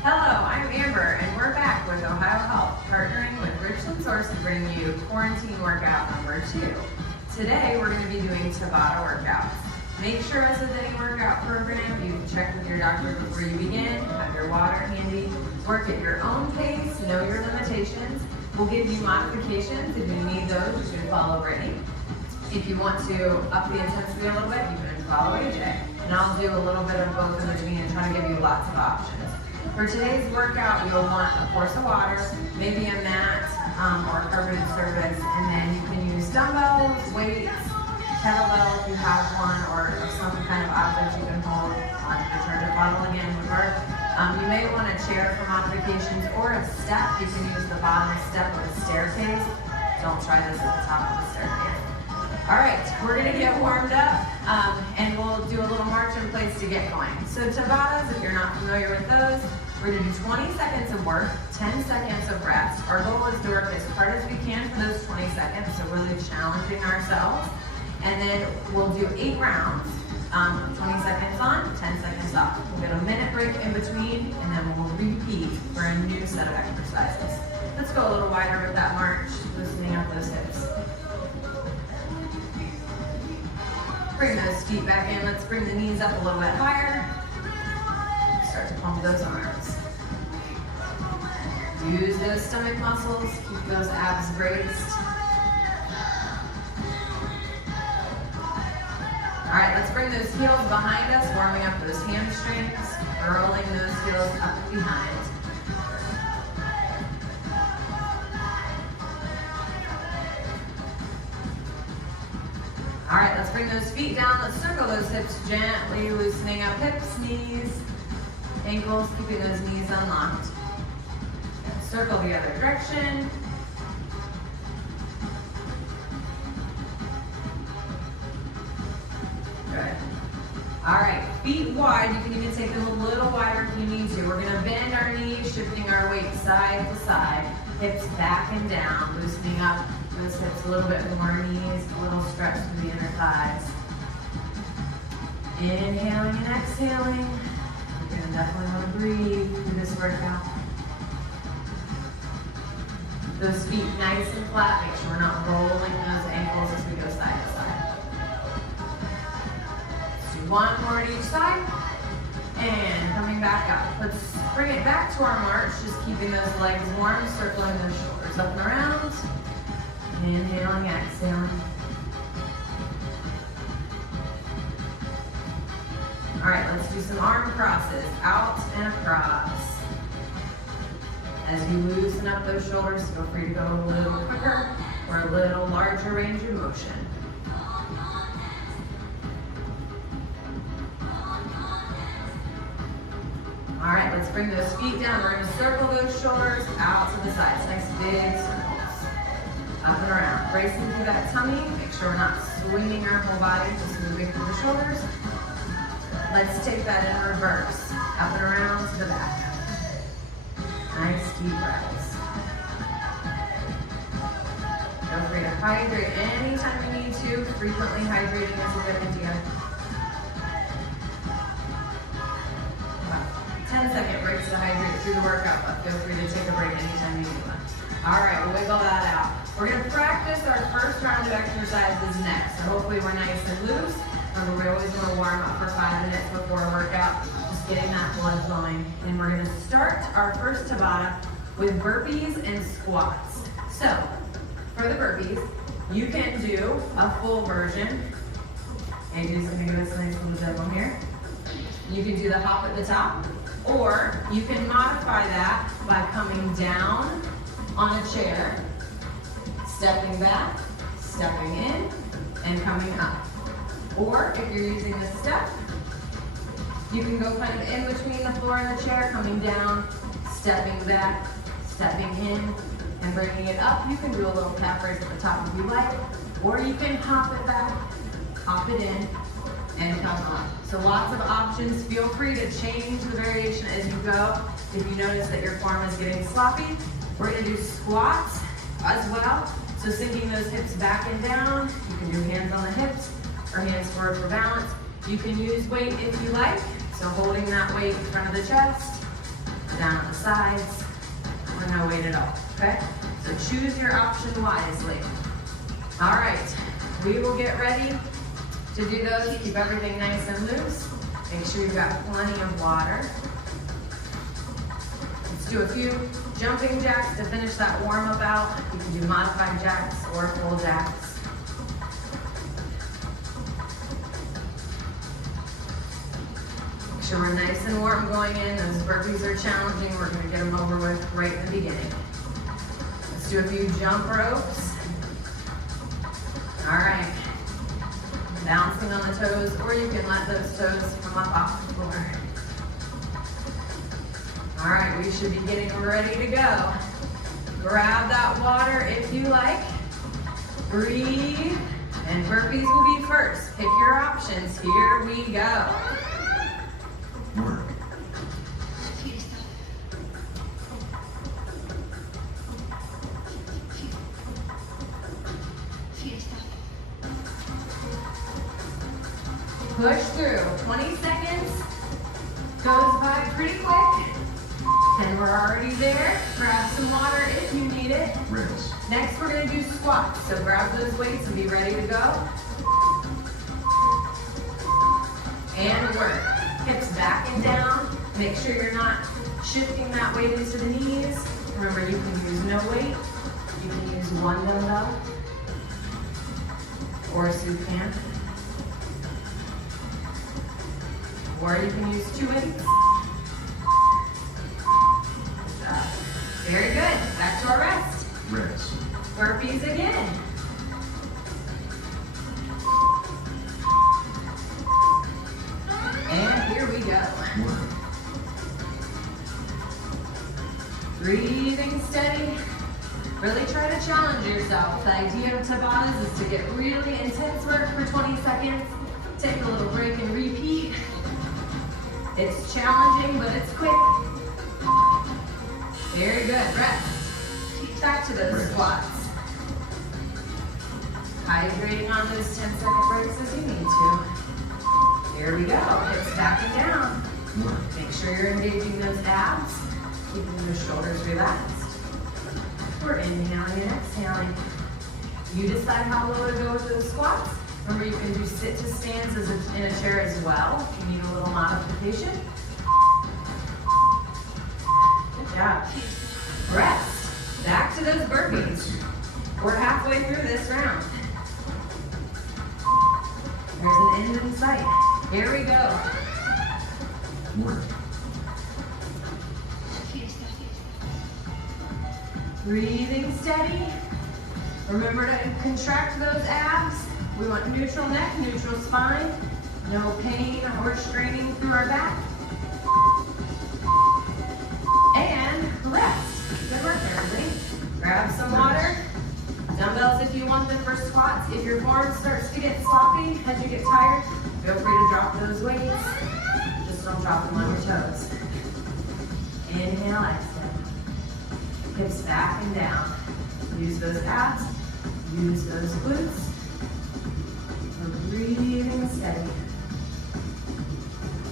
Hello, I'm Amber, and we're back with OhioHealth, partnering with Richland Source to bring you quarantine workout number 2. Today, we're going to be doing Tabata workouts. Make sure, as with any workout program, you check with your doctor before you begin, have your water handy, work at your own pace, know your limitations. We'll give you modifications. If you need those, you can follow Brittany. If you want to up the intensity a little bit, you can follow AJ. And I'll do a little bit of both in between and try to give you lots of options. For today's workout, you'll want a course of water, maybe a mat or a carpeted surface, and then you can use dumbbells, weights, kettlebell if you have one, or some kind of object you can hold on the detergent bottle again would work. You may want a chair for modifications or a step. You can use the bottom step of a staircase. Don't try this at the top of the staircase. All right, we're gonna get warmed up and we'll do a little march in place to get going. So Tabatas, if you're not familiar with those, we're gonna do 20 seconds of work, 10 seconds of rest. Our goal is to work as hard as we can for those 20 seconds, so really challenging ourselves. And then we'll do 8 rounds, 20 seconds on, 10 seconds off. We'll get a minute break in between, and then we'll repeat for a new set of exercises. Let's go a little wider with that march, loosening up those hips. Bring those feet back in. Let's bring the knees up a little bit higher. Start to pump those arms. Use those stomach muscles. Keep those abs braced. All right, let's bring those heels behind us, warming up those hamstrings, rolling those heels up and behind. All right, let's bring those feet down. Let's circle those hips gently, loosening up hips, knees, ankles, keeping those knees unlocked. Circle the other direction. Good. All right, feet wide. You can even take them a little wider if you need to. We're gonna bend our knees, shifting our weight side to side, hips back and down, loosening up those hips a little bit more, knees, a little stretch through the inner thighs. Inhaling and exhaling. You're gonna definitely want to breathe through this workout. Those feet nice and flat. Make sure we're not rolling those ankles as we go side to side. Let's do one more to each side. And coming back up. Let's bring it back to our march, just keeping those legs warm, circling those shoulders up and around. Inhaling, exhaling. All right, let's do some arm crosses, out and across. As you loosen up those shoulders, feel free to go a little quicker or a little larger range of motion. All right, let's bring those feet down. We're gonna circle those shoulders out to the sides. Nice big circles. Up and around, bracing through that tummy. Make sure we're not swinging our whole body, just moving through the shoulders. Let's take that in reverse. Up and around to the back. Nice deep breaths. Feel free to hydrate anytime you need to. Frequently hydrating is a good idea. About 10-second breaks to hydrate through the workout, but feel free to take a break anytime you need one. All right, we'll wiggle that out. We're gonna practice our first round of exercises next. So hopefully we're nice and loose. Remember, we always wanna warm up for 5 minutes before a workout, just getting that blood flowing. And we're gonna start our first Tabata with burpees and squats. So, for the burpees, you can do a full version. AJ's gonna give us a nice little demo here. You can do the hop at the top, or you can modify that by coming down on a chair, stepping back, stepping in, and coming up. Or if you're using the step, you can go kind of in between the floor and the chair, coming down, stepping back, stepping in, and bringing it up. You can do a little calf raise at the top if you like, or you can hop it back, hop it in, and come up. So lots of options. Feel free to change the variation as you go. If you notice that your form is getting sloppy, we're gonna do squats as well. So sinking those hips back and down. You can do hands on the hips or hands forward for balance. You can use weight if you like. So holding that weight in front of the chest, down at the sides, or no weight at all, okay? So choose your option wisely. All right, we will get ready to do those. Keep everything nice and loose. Make sure you've got plenty of water. Let's do a few jumping jacks to finish that warm-up out. You can do modified jacks or full jacks. Make sure we're nice and warm going in. Those burpees are challenging. We're going to get them over with right in the beginning. Let's do a few jump ropes. All right. Bouncing on the toes, or you can let those toes come up off the floor. All right, we should be getting ready to go. Grab that water if you like. Breathe, and burpees will be first. Pick your options. Here we go. Work. Push through. 20 seconds goes by pretty quick. And we're already there. Grab some water if you need it. Rinse. Next, we're going to do squats. So grab those weights and be ready to go. And work. Hips back and down. Make sure you're not shifting that weight into the knees. Remember, you can use no weight. You can use one dumbbell or a soup can. Or you can use 2 weights. Very good. Back to our rest. Rinse. Burpees again. And here we go. Work. Breathing steady. Really try to challenge yourself. The idea of Tabatas is to get really intense work for 20 seconds. Take a little break and repeat. It's challenging, but it's quick. Very good. Rest. Back to those squats. Hydrating on those 10-second breaks as you need to. Here we go. Hips back and down. Work. Make sure you're engaging those abs. Keeping those shoulders relaxed. We're inhaling and exhaling. You decide how low to go with those squats. Remember, you can do sit to stands in a chair as well if you need a little modification. Good job. Rest. Back to those burpees. We're halfway through this round. There's an end in sight. Here we go. Work. Breathing steady. Remember to contract those abs. We want neutral neck, neutral spine. No pain or straining through our back. And rest. Good work, everybody. Grab some water. Dumbbells if you want them for squats. If your form starts to get sloppy as you get tired, feel free to drop those weights. Just don't drop them on your toes. Inhale, exhale. Hips back and down. Use those abs. Use those glutes. We're breathing steady.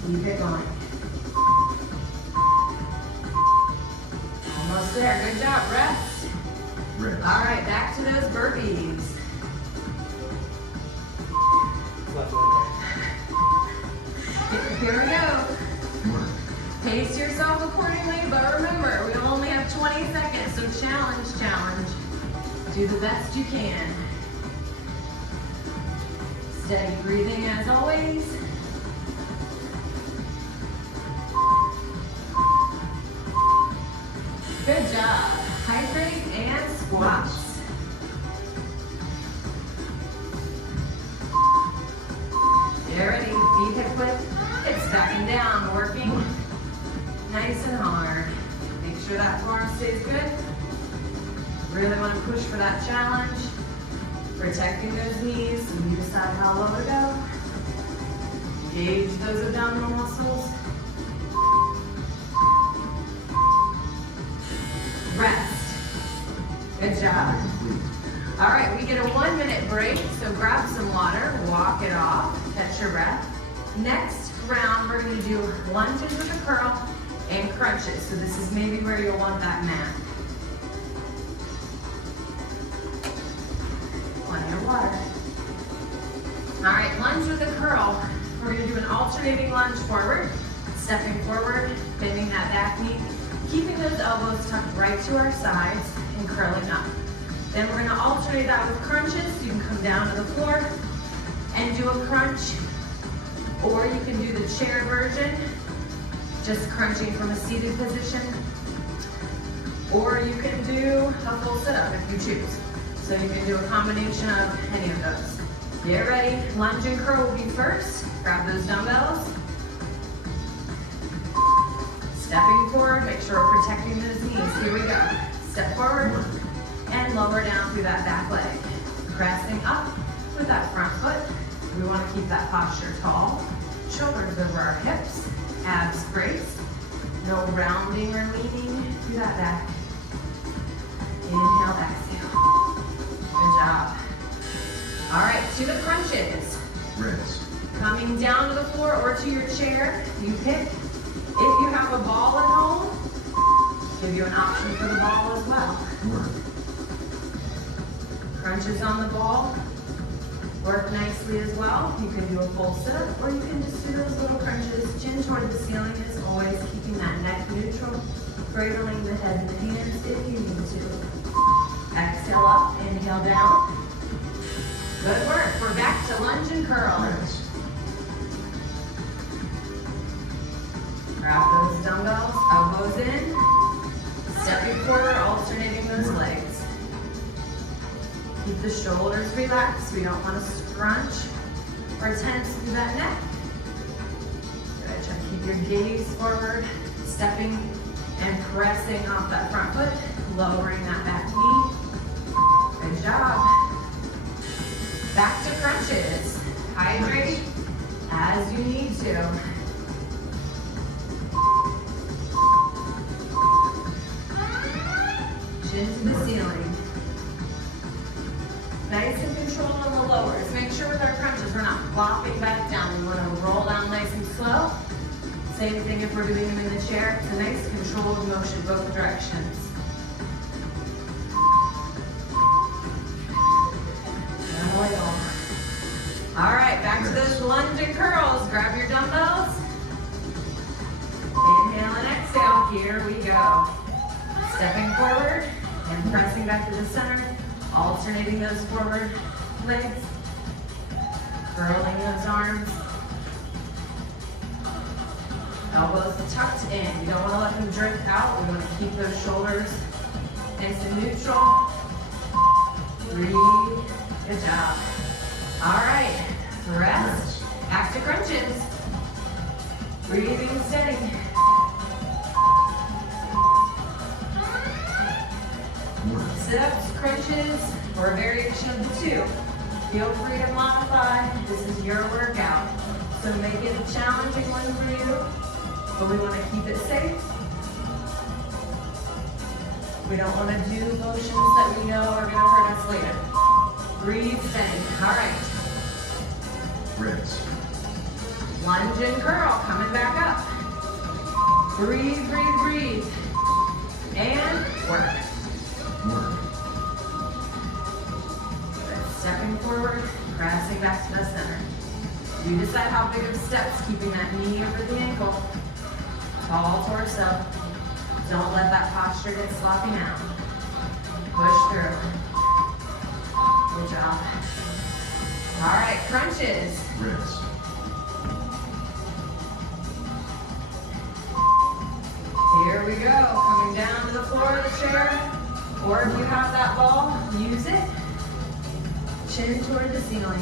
Keep it going. Almost there. Good job. Rest. Rinse. All right, back to those burpees. Here we go. Work. Pace yourself accordingly, but remember, we only have 20 seconds, so challenge, challenge. Do the best you can. Steady breathing as always. Good job. Hydrate and squats. Get ready. Feet hip width. Hips back and down. Working nice and hard. Make sure that form stays good. Really want to push for that challenge. Protecting those knees. And you decide how low to go. Engage those abdominal muscles. Rest. Good job. All right, we get a 1-minute break, so grab some water, walk it off, catch your breath. Next round, we're going to do lunges with a curl and crunch. crunches. So this is maybe where you'll want that mat. Plenty of water. All right, lunge with a curl. We're gonna do an alternating lunge forward, stepping forward, bending that back knee, keeping those elbows tucked right to our sides and curling up. Then we're gonna alternate that with crunches. You can come down to the floor and do a crunch, or you can do the chair version, just crunching from a seated position, or you can do a full sit-up if you choose. So you can do a combination of any of those. Get ready, lunge and curl will be first. Grab those dumbbells. Stepping forward, make sure we're protecting those knees. Here we go. Step forward and lower down through that back leg. Pressing up with that front foot. We want to keep that posture tall. Shoulders over our hips, abs braced. No rounding or leaning through that back. Inhale, exhale. Good job. All right, to the crunches. Rest. Coming down to the floor or to your chair, you pick. If you have a ball at home, give you an option for the ball as well. Work. Crunches on the ball work nicely as well. You can do a full sit-up, or you can just do those little crunches. Chin toward the ceiling is always keeping that neck neutral, cradling the head in the hands if you need to. Exhale up, inhale down. Good work. We're back to lunge and curl. Rest. Grab those dumbbells, elbows in, stepping forward, alternating those legs. Keep the shoulders relaxed. We don't want to scrunch or tense through that neck. Good. Try to keep your gaze forward, stepping and pressing off that front foot, lowering that back knee. Good job. Back to crunches. Hydrate as you need to. Chin to the ceiling. Nice and controlled on the lowers. Make sure with our crunches we're not flopping back down. We want to roll down nice and slow. Same thing if we're doing them in the chair. It's a nice controlled motion both directions. All right, back to those lunge and curls. Grab your dumbbells. Inhale and exhale. Here we go. Stepping forward and pressing back to the center. Alternating those forward legs. Curling those arms. Elbows tucked in. You don't want to let them drift out. We want to keep those shoulders nice and neutral. Breathe. Good job. All right. Rest. Back to crunches. Breathing steady. Sit-ups, crunches, or a variation of the two. Feel free to modify. This is your workout. So make it a challenging one for you, but we want to keep it safe. We don't want to do motions that we know are going to hurt us later. Breathe steady. All right. Rest. Lunge and curl, coming back up. Breathe, breathe, breathe. And work. Work. Stepping forward, pressing back to the center. You decide how big of steps, keeping that knee over the ankle. Tall torso. Don't let that posture get sloppy now. Push through. Good job. All right, crunches. Rest. Here we go. Coming down to the floor of the chair. Or if you have that ball, use it. Chin toward the ceiling.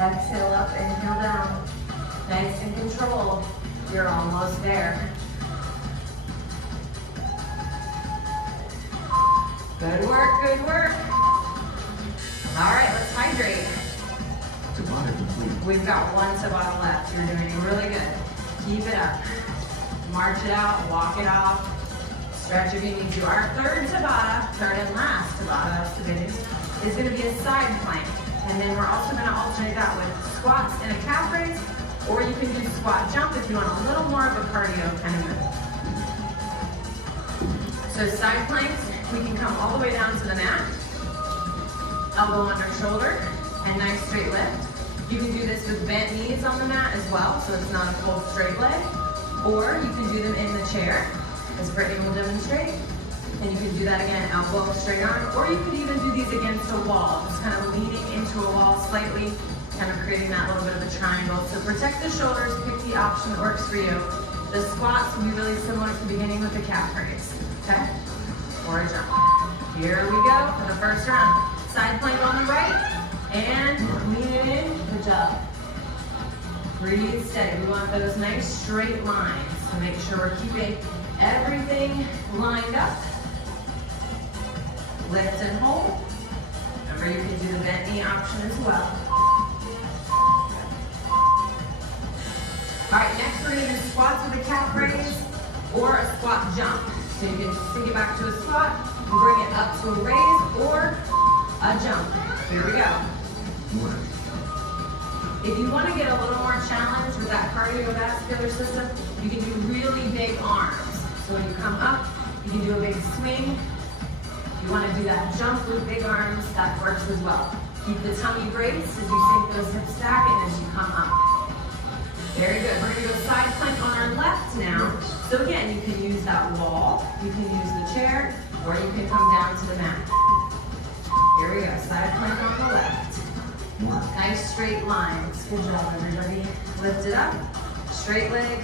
Exhale up, inhale down. Nice and controlled. You're almost there. Good work, good work. All right, let's hydrate. Tabata complete. We've got one Tabata left. You're doing really good. Keep it up. March it out, walk it off. Stretch if you need to. Our third Tabata, third and last Tabata of today, is going to be a side plank. And then we're also going to alternate that with squats and a calf raise, Or you can do squat jump if you want a little more of a cardio kind of move. So side planks, we can come all the way down to the mat. Elbow under shoulder, and nice straight lift. You can do this with bent knees on the mat as well, so it's not a full straight leg. Or you can do them in the chair, as Brittany will demonstrate. And you can do that again, elbow, straight arm. Or you could even do these against a wall, just kind of leaning into a wall slightly, kind of creating that little bit of a triangle. So protect the shoulders, pick the option that works for you. The squats will be really similar to the beginning with the calf raise, okay? Or a jump. Here we go for the first round. Side plank on the right, and lean it in, good job. Breathe steady. We want those nice straight lines to make sure we're keeping everything lined up. Lift and hold. Remember, you can do the bent knee option as well. All right, next we're gonna do squats with a calf raise or a squat jump. So you can sink it back to a squat and bring it up to a raise or a jump. Here we go. If you want to get a little more challenge with that cardiovascular system, you can do really big arms. So when you come up, you can do a big swing. If you want to do that jump with big arms, that works as well. Keep the tummy braced as you sink those hips back and as you come up. Very good. We're going to go side plank on our left now. So again, you can use that wall, you can use the chair, or you can come down to the mat. Here we go, side plank on the left. Nice straight lines. Good job, everybody. Lift it up. Straight leg,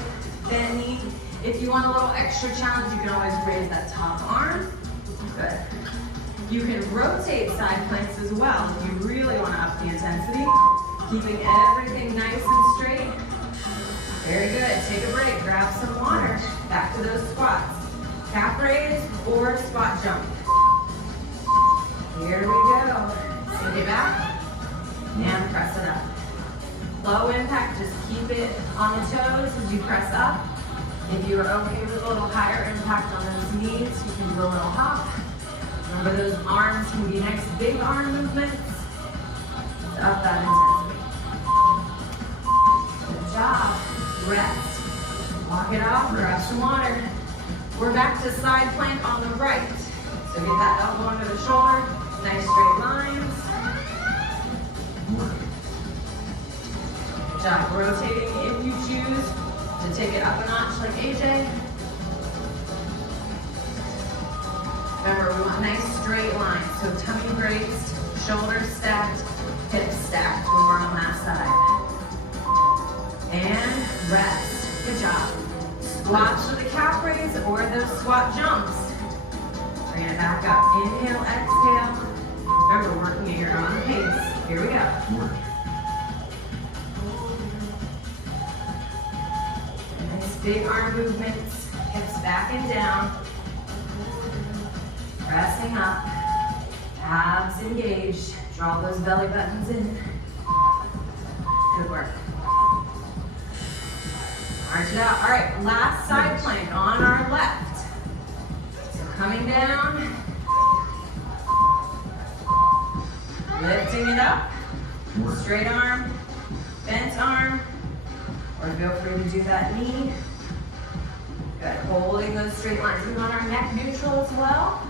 bend knee. If you want a little extra challenge, you can always raise that top arm. Good. You can rotate side planks as well if you really want to up the intensity. Keeping everything nice and straight. Very good. Take a break. Grab some water. Back to those squats. Calf raise or squat jump. Here we go. Sink it back and press it up. Low impact, just keep it on the toes as you press up. If you are okay with a little higher impact on those knees, you can do a little hop. Remember, those arms can be nice big arm movements to up that intensity. Good job. Rest. Walk it off, grab some water. We're back to side plank on the right. So get that elbow under the shoulder. Nice straight lines. Good job. Rotating if you choose to take it up a notch like AJ. Remember, we want nice straight lines. So tummy braced, shoulders stacked, hips stacked when we're on that side. And rest. Good job. Squats with a calf raise or those squat jumps. Bring it back up. Inhale, exhale. Remember, working at your own pace. Here we go. Nice big arm movements. Hips back and down. Pressing up. Abs engaged. Draw those belly buttons in. Good work. Arch it out. All right, last side plank on our left. So coming down. Lifting it up. Straight arm, bent arm, or feel free to do that knee. Good, holding those straight lines. We want our neck neutral as well.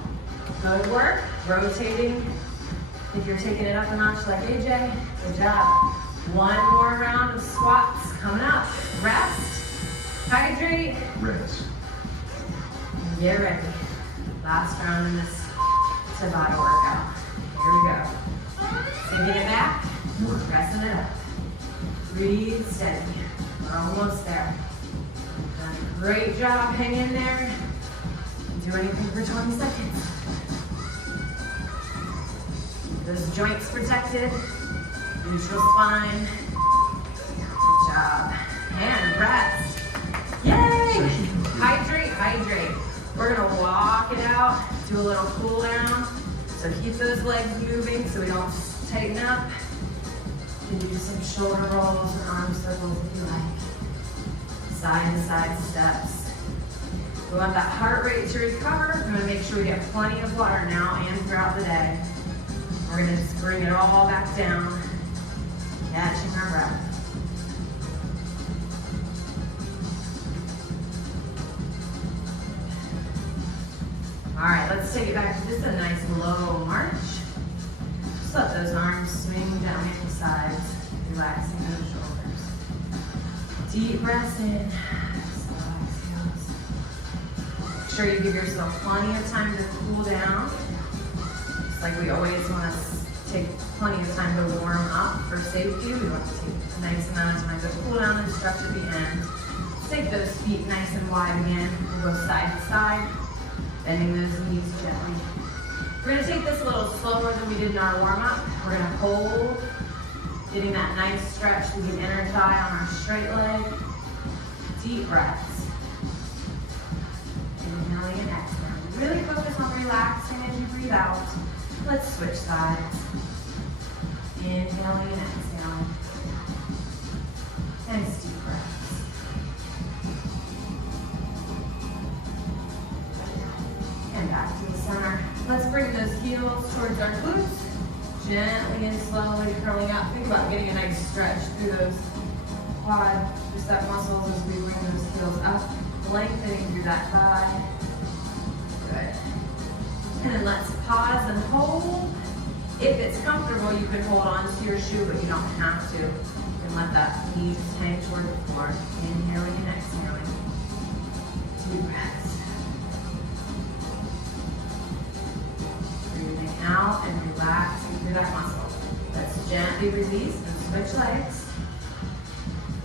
Good work. Rotating. If you're taking it up a notch like AJ, good job. One more round of squats coming up. Rest, hydrate, Rest. and get ready. Last round in this Tabata workout. Here we go. Sinking it back, pressing it up. Breathe steady. We're almost there. Done a great job. Hang in there. Do anything for 20 seconds. Those joints protected. Neutral spine. Good job. And rest. Yay! Hydrate, hydrate. We're gonna walk it out. Do a little cool down. So keep those legs moving so we don't tighten up. You can do some shoulder rolls and arm circles if you like. Side to side steps. We want that heart rate to recover. We're gonna make sure we get plenty of water now and throughout the day. We're gonna just bring it all back down. Catching our breath. All right, let's take it back to just a nice low march. Just let those arms swing down the sides, relaxing those shoulders. Deep breaths in. Make sure you give yourself plenty of time to cool down. Just like we always want to take plenty of time to warm up for safety. We want to take a nice amount of time to cool down and stretch at the end. Take those feet nice and wide again. We'll go side to side, bending those knees gently. We're going to take this a little slower than we did in our warm-up. We're going to hold, getting that nice stretch through the inner thigh on our straight leg. Deep breaths. Inhaling and exhaling. Really focus on relaxing as you breathe out. Let's switch sides. Inhaling and exhaling. Nice deep breaths. And back to the center. Let's bring those heels towards our glutes. Gently and slowly curling up. Think about getting a nice stretch through those quadricep muscles as we bring those heels up. Lengthening through that thigh. Good. And then let's pause and hold. If it's comfortable, you can hold on to your shoe, but you don't have to. You can let that knee just hang toward the floor. Inhaling and exhaling. Deep breaths. Breathing out and relaxing through that muscle. Let's gently release and switch legs.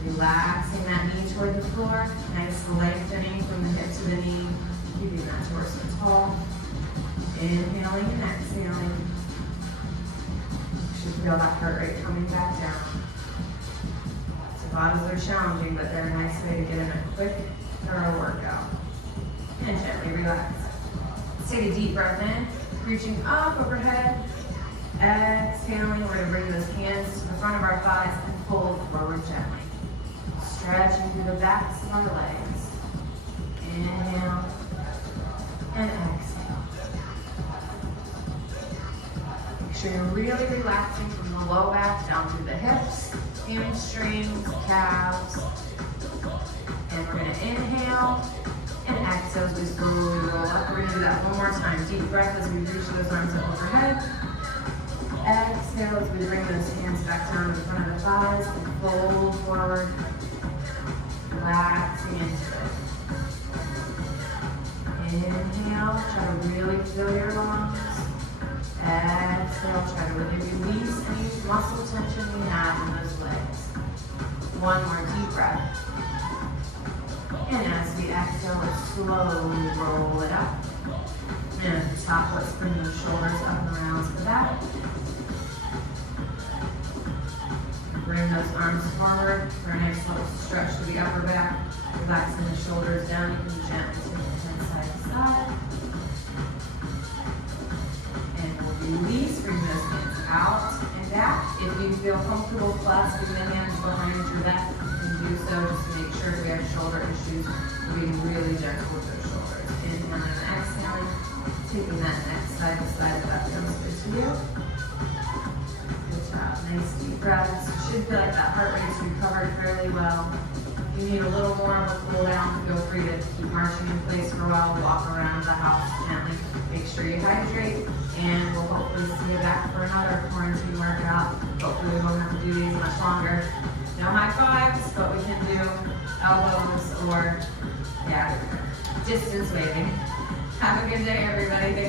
Relaxing that knee toward the floor. Nice lengthening from the hip to the knee. Keeping that torso tall. Inhaling and exhaling. You should feel that heart rate coming back down. Tabatas are challenging, but they're a nice way to get in a quick, thorough workout. And gently relax. Let's take a deep breath in, reaching up overhead. Exhaling, we're going to bring those hands to the front of our thighs and fold forward gently. Stretching through the backs of our legs. Inhale and exhale. Make sure you're really relaxing from the low back down through the hips, hamstrings, calves. And we're going to inhale and exhale as we slowly roll up. We're going to do that one more time. Deep breath as we reach those arms up overhead. Exhale as we bring those hands back down to the front of the thighs and fold forward. Relaxing into it. Inhale, try to really fill your lungs. Exhale, try to really release any muscle tension we have in those legs. One more deep breath. And as we exhale, let's slowly roll it up. And at the top, let's bring those shoulders up and around to the back. Bring those arms forward for a nice little stretch to the upper back. Relaxing the shoulders down. You can gently take the head side to side. And we'll release. Bring those hands out and back. If you feel comfortable clasping the hands behind your back, you can do so. Just to make sure if we have shoulder issues, we're being really gentle with those shoulders. Inhaling and exhaling. Taking that next side to side if that feels good to you. Nice deep breaths. You should feel like that heart rate's recovered fairly well. If you need a little more of a cool down, feel free to keep marching in place for a while. Walk around the house gently. Make sure you hydrate, and we'll hopefully see you back for another quarantine workout. Hopefully we won't have to do these much longer. No high fives, but we can do elbows or, distance waving. Have a good day, everybody.